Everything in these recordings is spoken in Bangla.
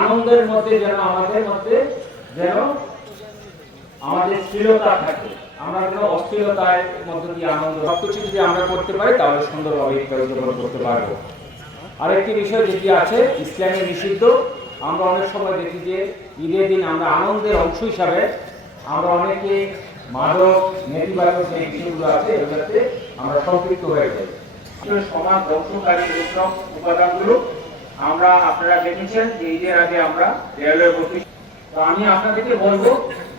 আনন্দের মধ্যে যেন আমাদের মধ্যে যেন আমাদের স্থিরতা থাকে, আমরা যেন অস্থিরতার মধ্যে দিয়ে আনন্দ সবকিছু যদি আমরা করতে পারি তাহলে সুন্দরভাবে উদযাপন করতে পারবো। আরেকটি বিষয় যেটি আছে ইসলামে নিষিদ্ধ, আমরা অনেক সময় দেখি যে ঈদের দিন আমরা আনন্দের অংশ হিসাবে আমরা অনেকে মাদক নেতিবাচক যে বিষয়গুলো আছে এগুলোতে আমরা সম্পৃক্ত হয়ে যাই। সমাজ ধ্বংসকারী এইসব উপাদানগুলো আমরা আপনারা দেখেছেন যে ঈদের আগে আমরা রেলওয়ে অফিস, তো আমি আপনাদেরকে বলবো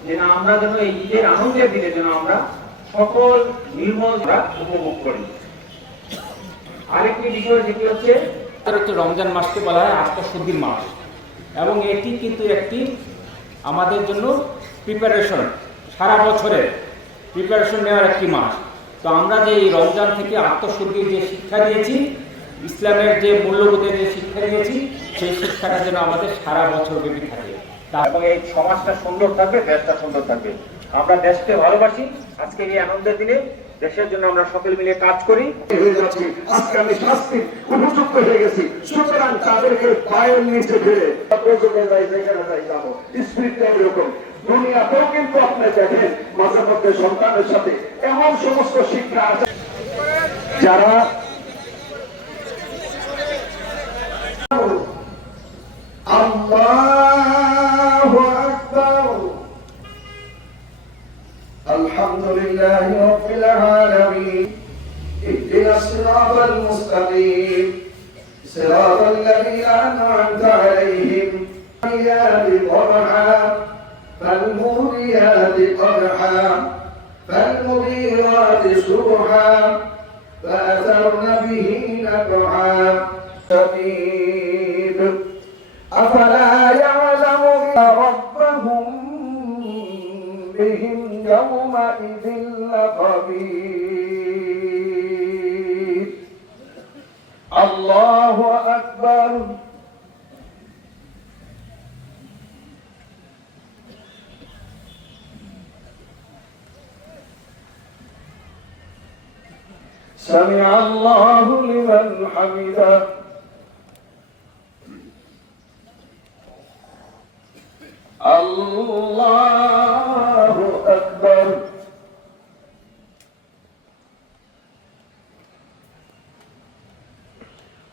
যে না আমরা যেন এই ঈদের আনন্দের দিনে যেন আমরা সকল নির্মল উপভোগ করি। আরেকটি বিষয় যেটি হচ্ছে রমজান মাসকে বলা হয় আত্মশুদ্ধির মাস, এবং এটি কিন্তু একটি আমাদের জন্য প্রিপারেশন, সারা বছরের প্রিপারেশন নেওয়ার একটি মাস। তো আমরা যে এই রমজান থেকে আত্মশুদ্ধির যে শিক্ষা দিয়েছি, ইসলামের যে মূল্যবোধের যে শিক্ষা দিয়েছি, সেই শিক্ষাটা যেন আমাদের সারা বছর ব্যাপী থাকে এবং এই সমাজটা সুন্দর থাকবে, দেশটা সুন্দর থাকবে। আমরা দেশকে ভালোবাসি, আজকে এই আনন্দের দিনে দেশের জন্য আমরা সকলে মিলে কাজ করি। আজকে আমি শাস্তির উপযুক্ত হয়ে গেছি, সুতরাং তাদেরকে পায়ের নিচে ফেলে যাবো। স্পিরিটটা এরকম। দুনিয়াতেও কিন্তু আপনি দেখেন মাঝে মধ্যে সন্তানের সাথে এমন সমস্ত শিক্ষা আছে যারা আল্লাহু আকবার। আলহামদুলিল্লাহি রাব্বিল আলামিন। اهدنا الصراط المستقيم صراط الذين أنعمت عليهم غير المغضوب فالموريات قدحا فالمغيرات صبحا فأثرن به نقعا شديد أفلا يعلم ربهم بهم يومئذ لخبير. الله أكبر. سمع الله لمن حمده. الله أكبر.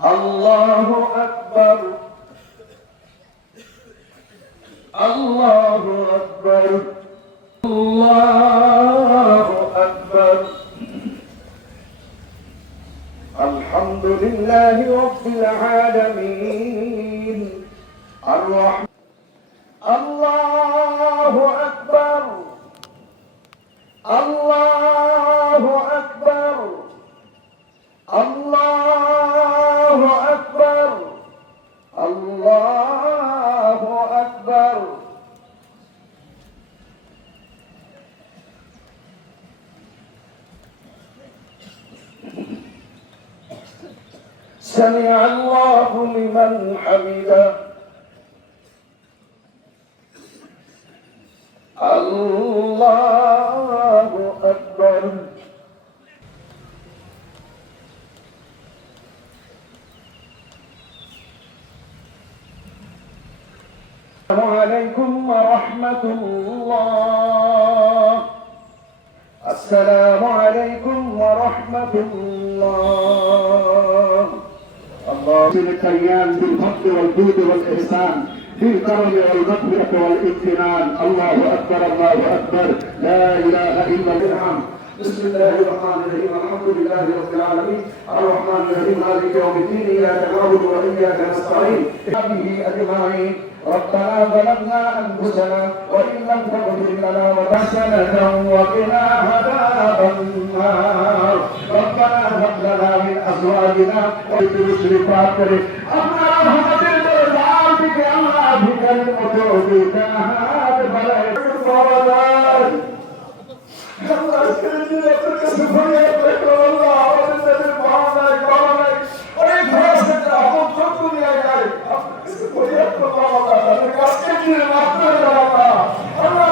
الله أكبر. الله أكبر. الله أكبر. الحمد لله رب العالمين الرحمن. الله أكبر. الله أكبر. الله أكبر. الله أكبر. سمع الله لمن حمده. الله أكبر. السلام عليكم ورحمة الله. السلام عليكم ورحمة الله. الله الكيان بالفضل والجود والإحسان بالكرم والمغفرة والامتنان. الله أكبر. الله أكبر. لا إله إلا الله. بسم الله الرحمن الرحيم. الحمد لله رب العالمين الرحمن الرحيم مالك يوم الدين إياك نعبد وإياك نستعين به أجمعين. ربنا ظلمنا أنفسنا وإن لم تغفر لنا وترحمنا وقنا عذاب النار. ربنا هب لنا من أزواجنا وذرياتنا أمنا رحمة بك الله بك المتوبة هذا بلاء الضلال. الله يسكنني لك سفري لك والله وجد المعاناة قرنك وليك فرصة أقوم تقول يا جاي سفري لك والله لك أسكنني المعطر الله الله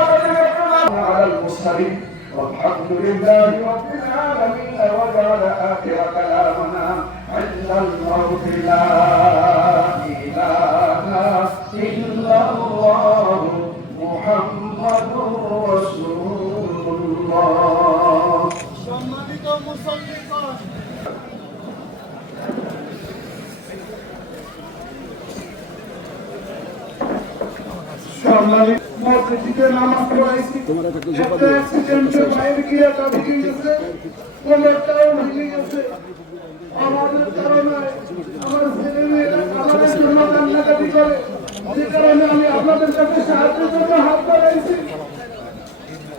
على المرسلين والحمد لله رب العالمين. وجعل آخر كلام الموت لا إله إلا الله محمد رسول الله সম্মানিত মুসল্লিগণ সম্মানিত মসজিদে নামাজ পড়াইছি একটা অ্যাক্সিডেন্টে বাইরে গিয়ে ভেঙে গেছে কোনটাও ভেঙে গেছে আমাদের কারণে আমার ছেলে মেয়েরা আমাদের জন্য কান্নাকাটি করে যে কারণে আমি আপনাদের কাছে সাহায্যের জন্য হাত বাড়াইছি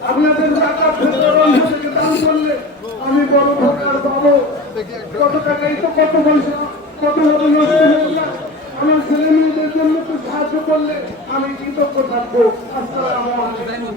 আপনাদের টাকা ফেরত থেকে দান করলে আমি বড় ভোটার পাবো কত টাকাই তো কত পয়সা কত মতো নষ্ট হয়ে যায় আমার ছেলে মেয়েদের জন্য তো সাহায্য করলে আমি কৃতজ্ঞ থাকবো আসসালামু আলাইকুম